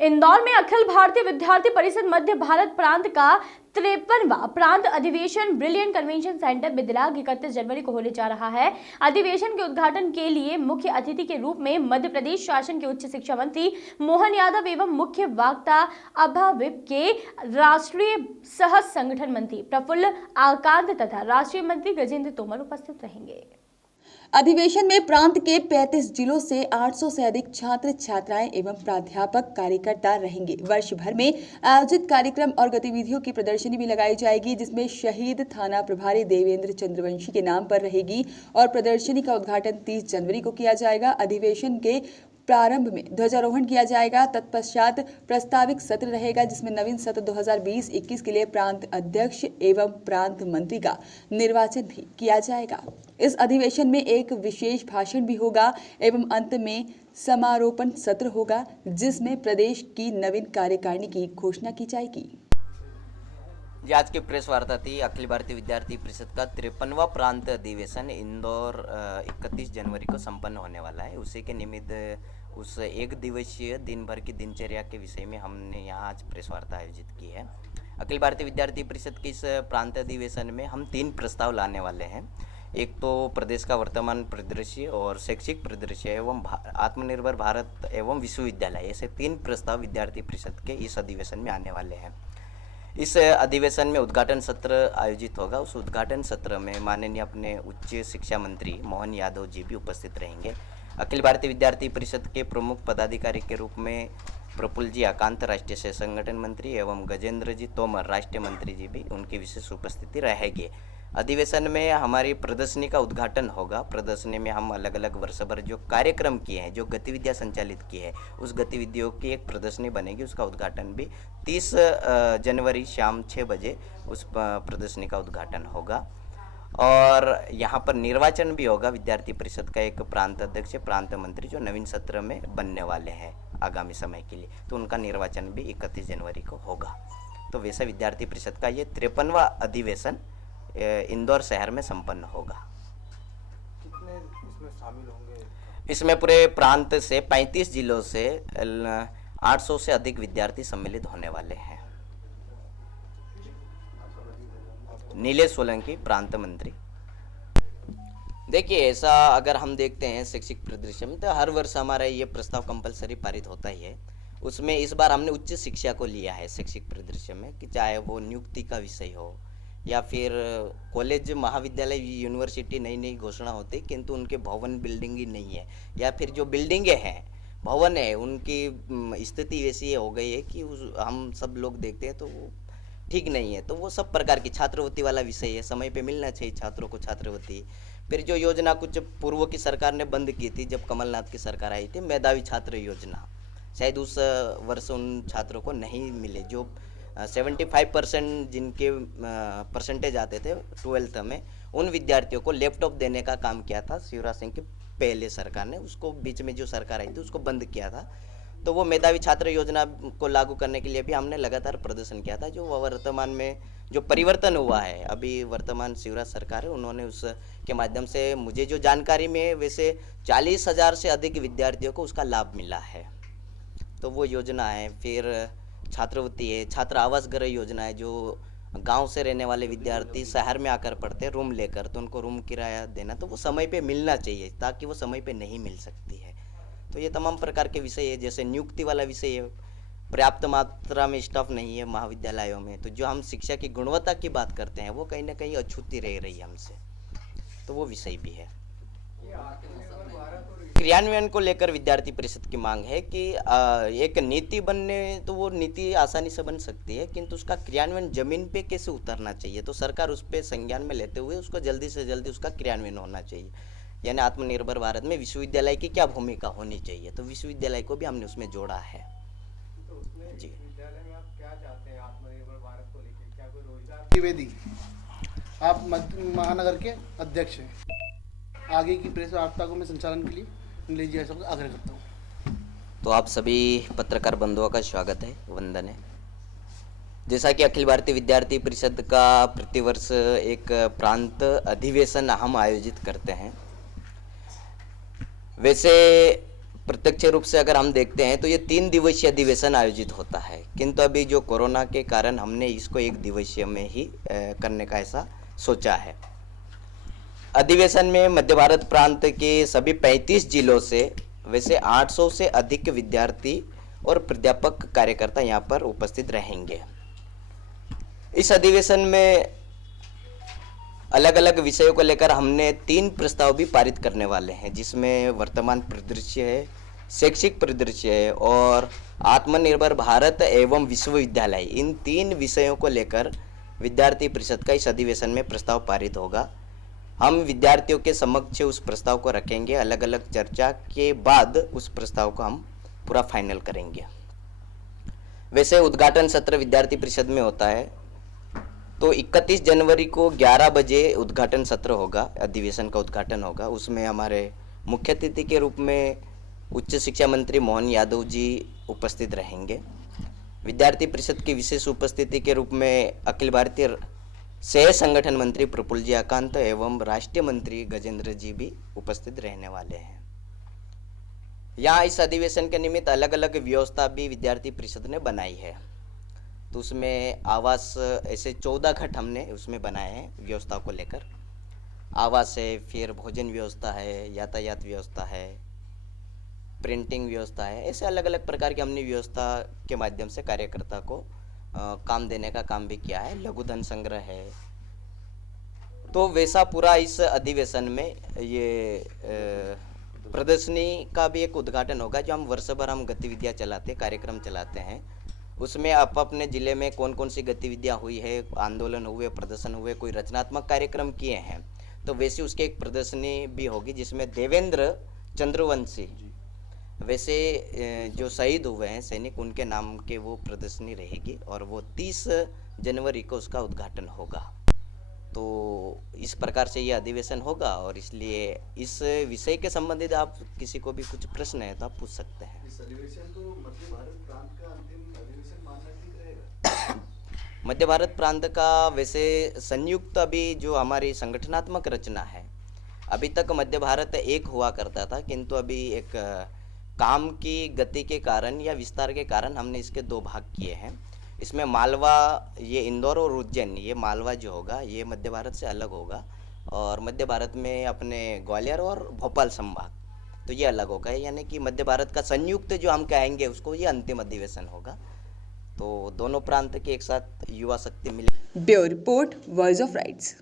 इंदौर में अखिल भारतीय विद्यार्थी परिषद मध्य भारत प्रांत का 53वां प्रांत अधिवेशन ब्रिलियंट कन्वेंशन सेंटर बिदलाग 31 जनवरी को होने जा रहा है। अधिवेशन के उद्घाटन के लिए मुख्य अतिथि के रूप में मध्य प्रदेश शासन के उच्च शिक्षा मंत्री मोहन यादव एवं मुख्य वक्ता अभाविप के राष्ट्रीय सह संगठन मंत्री प्रफुल्ल आकांत तथा राष्ट्रीय मंत्री गजेंद्र तोमर उपस्थित रहेंगे। अधिवेशन में प्रांत के 35 जिलों से 800 से अधिक छात्र छात्राएं एवं प्राध्यापक कार्यकर्ता रहेंगे। वर्ष भर में आयोजित कार्यक्रम और गतिविधियों की प्रदर्शनी भी लगाई जाएगी, जिसमें शहीद थाना प्रभारी देवेंद्र चंद्रवंशी के नाम पर रहेगी और प्रदर्शनी का उद्घाटन 30 जनवरी को किया जाएगा। अधिवेशन के प्रारंभ में ध्वजारोहण किया जाएगा। तत्पश्चात प्रस्ताविक सत्र रहेगा, जिसमें नवीन सत्र 2020-21 के लिए प्रांत अध्यक्ष एवं प्रांत मंत्री का निर्वाचन भी किया जाएगा। इस अधिवेशन में एक विशेष भाषण भी होगा एवं अंत में समारोपण सत्र होगा, जिसमें प्रदेश की नवीन कार्यकारिणी की घोषणा की जाएगी। आज की प्रेस वार्ता थी। अखिल भारतीय विद्यार्थी परिषद का 53वां प्रांत अधिवेशन इंदौर 31 जनवरी को संपन्न होने वाला है। उसी के निमित्त उस एक दिवसीय दिन भर की दिनचर्या के विषय में हमने यहाँ आज प्रेस वार्ता आयोजित की है। अखिल भारतीय विद्यार्थी परिषद के इस प्रांत अधिवेशन में हम 3 प्रस्ताव लाने वाले हैं। एक तो प्रदेश का वर्तमान परिदृश्य और शैक्षिक परिदृश्य एवं आत्मनिर्भर भारत एवं विश्वविद्यालय, ऐसे 3 प्रस्ताव विद्यार्थी परिषद के इस अधिवेशन में आने वाले हैं। इस अधिवेशन में उद्घाटन सत्र आयोजित होगा। उस उद्घाटन सत्र में माननीय अपने उच्च शिक्षा मंत्री मोहन यादव जी भी उपस्थित रहेंगे। अखिल भारतीय विद्यार्थी परिषद के प्रमुख पदाधिकारी के रूप में प्रफुल्ल जी आकांत राष्ट्रीय सह संगठन मंत्री एवं गजेंद्र जी तोमर राष्ट्रीय मंत्री जी भी उनकी विशेष उपस्थिति रहेगी। अधिवेशन में हमारी प्रदर्शनी का उद्घाटन होगा। प्रदर्शनी में हम अलग अलग वर्ष भर जो कार्यक्रम किए हैं, जो गतिविधियां संचालित की है, उस गतिविधियों की एक प्रदर्शनी बनेगी। उसका उद्घाटन भी 30 जनवरी शाम 6 बजे उस प्रदर्शनी का उद्घाटन होगा। और यहाँ पर निर्वाचन भी होगा विद्यार्थी परिषद का, एक प्रांत अध्यक्ष, प्रांत मंत्री जो नवीन सत्र में बनने वाले हैं आगामी समय के लिए, तो उनका निर्वाचन भी 31 जनवरी को होगा। तो वैसे विद्यार्थी परिषद का ये 53वां अधिवेशन इंदौर शहर में संपन्न होगा। कितने इसमें शामिल होंगे? इसमें पूरे प्रांत से 35 जिलों से 800 से अधिक विद्यार्थी सम्मिलित होने वाले हैं। नीलेश सोलंकी, प्रांत मंत्री। देखिए, ऐसा अगर हम देखते हैं शैक्षिक परिदृश्य में, तो हर वर्ष हमारा ये प्रस्ताव कंपलसरी पारित होता ही है। उसमें इस बार हमने उच्च शिक्षा को लिया है शैक्षिक परिदृश्य में, कि चाहे वो नियुक्ति का विषय हो या फिर कॉलेज, महाविद्यालय, यूनिवर्सिटी नई नई घोषणा होती, किंतु उनके भवन बिल्डिंग ही नहीं है, या फिर जो बिल्डिंगें हैं, भवन है, उनकी स्थिति वैसी हो गई है कि हम सब लोग देखते हैं तो वो ठीक नहीं है। तो वो सब प्रकार की छात्रवृत्ति वाला विषय है, समय पे मिलना चाहिए छात्रों को छात्रवृत्ति। फिर जो योजना कुछ पूर्व की सरकार ने बंद की थी, जब कमलनाथ की सरकार आई थी, मेधावी छात्र योजना, शायद उस वर्ष उन छात्रों को नहीं मिले। जो 75% जिनके परसेंटेज आते थे 12th में, उन विद्यार्थियों को लैपटॉप देने का काम किया था शिवराज सिंह की पहले सरकार ने। उसको बीच में जो सरकार आई थी उसको बंद किया था। तो वो मेधावी छात्र योजना को लागू करने के लिए भी हमने लगातार प्रदर्शन किया था। जो वर्तमान में जो परिवर्तन हुआ है, अभी वर्तमान शिवराज सरकार है, उन्होंने उसके माध्यम से मुझे जो जानकारी में, वैसे 40,000 से अधिक विद्यार्थियों को उसका लाभ मिला है। तो वो योजना है। फिर छात्रवृत्ति है, छात्र आवास गृह योजना है, जो गांव से रहने वाले विद्यार्थी शहर में आकर पढ़ते हैं रूम लेकर, तो उनको रूम किराया देना, तो वो समय पे मिलना चाहिए, ताकि वो समय पे नहीं मिल सकती है। तो ये तमाम प्रकार के विषय है। जैसे नियुक्ति वाला विषय है, पर्याप्त मात्रा में स्टाफ नहीं है महाविद्यालयों में, तो जो हम शिक्षा की गुणवत्ता की बात करते हैं वो कहीं ना कहीं अछूती रह रही है हमसे, तो वो विषय भी है। क्रियान्वयन को लेकर विद्यार्थी परिषद की मांग है कि एक नीति बनने, तो वो नीति आसानी से बन सकती है, किंतु उसका क्रियान्वयन जमीन पे कैसे उतरना चाहिए, तो सरकार उस पर संज्ञान में लेते हुए उसको जल्दी से जल्दी उसका क्रियान्वयन होना चाहिए। यानी आत्मनिर्भर भारत में विश्वविद्यालय की क्या भूमिका होनी चाहिए, तो विश्वविद्यालय को भी हमने उसमें जोड़ा है। तो उसमें जी, विश्वविद्यालय में आप क्या चाहते हैं आत्मनिर्भर भारत को लेकर? क्या कोई रोजगार? द्विवेदी, आप महानगर के अध्यक्ष हैं। आगे की प्रेस वार्ता को मैं संचालन के लिए लीजिए, ऐसा आग्रह करता हूँ। तो आप सभी पत्रकार बंधुओं का स्वागत है, वंदन है। जैसा कि अखिल भारतीय विद्यार्थी परिषद का प्रतिवर्ष एक प्रांत अधिवेशन हम आयोजित करते हैं, वैसे प्रत्यक्ष रूप से अगर हम देखते हैं तो ये 3 दिवसीय अधिवेशन आयोजित होता है, किंतु अभी जो कोरोना के कारण हमने इसको 1 दिवसीय में ही करने का ऐसा सोचा है। अधिवेशन में मध्य भारत प्रांत के सभी 35 जिलों से वैसे 800 से अधिक विद्यार्थी और प्राध्यापक कार्यकर्ता यहाँ पर उपस्थित रहेंगे। इस अधिवेशन में अलग अलग विषयों को लेकर हमने 3 प्रस्ताव भी पारित करने वाले हैं, जिसमें वर्तमान परिदृश्य है, शैक्षिक परिदृश्य है और आत्मनिर्भर भारत एवं विश्वविद्यालय। इन 3 विषयों को लेकर विद्यार्थी परिषद का इस अधिवेशन में प्रस्ताव पारित होगा। हम विद्यार्थियों के समक्ष उस प्रस्ताव को रखेंगे, अलग अलग चर्चा के बाद उस प्रस्ताव को हम पूरा फाइनल करेंगे। वैसे उद्घाटन सत्र विद्यार्थी परिषद में होता है, तो 31 जनवरी को 11 बजे उद्घाटन सत्र होगा, अधिवेशन का उद्घाटन होगा। उसमें हमारे मुख्य अतिथि के रूप में उच्च शिक्षा मंत्री मोहन यादव जी उपस्थित रहेंगे। विद्यार्थी परिषद की विशेष उपस्थिति के रूप में अखिल भारतीय सह संगठन मंत्री प्रफुल्ल जी आकांत एवं राष्ट्रीय मंत्री गजेंद्र जी भी उपस्थित रहने वाले हैं। यहाँ इस अधिवेशन के निमित्त अलग अलग व्यवस्था भी विद्यार्थी परिषद ने बनाई है। तो उसमें आवास ऐसे 14 घट हमने उसमें बनाए हैं व्यवस्था को लेकर। आवास है, फिर भोजन व्यवस्था है, यातायात व्यवस्था है, प्रिंटिंग व्यवस्था है, ऐसे अलग अलग प्रकार की हमने व्यवस्था के माध्यम से कार्यकर्ता को काम देने का काम भी किया है। लघुधन संग्रह है। तो वैसा पूरा इस अधिवेशन में ये प्रदर्शनी का भी एक उद्घाटन होगा, जो हम वर्ष भर हम गतिविधियां चलाते, कार्यक्रम चलाते हैं। उसमें आप अपने ज़िले में कौन कौन सी गतिविधियां हुई है, आंदोलन हुए, प्रदर्शन हुए, कोई रचनात्मक कार्यक्रम किए हैं, तो वैसे उसकी एक प्रदर्शनी भी होगी, जिसमें देवेंद्र चंद्रवंशी वैसे जो शहीद हुए हैं सैनिक, उनके नाम के वो प्रदर्शनी रहेगी और वो 30 जनवरी को उसका उद्घाटन होगा। तो इस प्रकार से ये अधिवेशन होगा और इसलिए इस विषय के संबंधित आप किसी को भी कुछ प्रश्न है तो आप पूछ सकते हैं। इस अधिवेशन को मध्य भारत प्रांत का अंतिम अधिवेशन मानना ठीक रहेगा? मध्य भारत प्रांत का वैसे संयुक्त अभी जो हमारी संगठनात्मक रचना है, अभी तक मध्य भारत एक हुआ करता था, किंतु अभी एक काम की गति के कारण या विस्तार के कारण हमने इसके 2 भाग किए हैं। इसमें मालवा, ये इंदौर और उज्जैन, ये मालवा जो होगा ये मध्य भारत से अलग होगा और मध्य भारत में अपने ग्वालियर और भोपाल संभाग, तो ये अलग होगा। यानी कि मध्य भारत का संयुक्त जो हम कहेंगे उसको ये अंतिम अधिवेशन होगा। तो दोनों प्रांत के एक साथ युवा शक्ति मिले। Bureau report, voice of rights.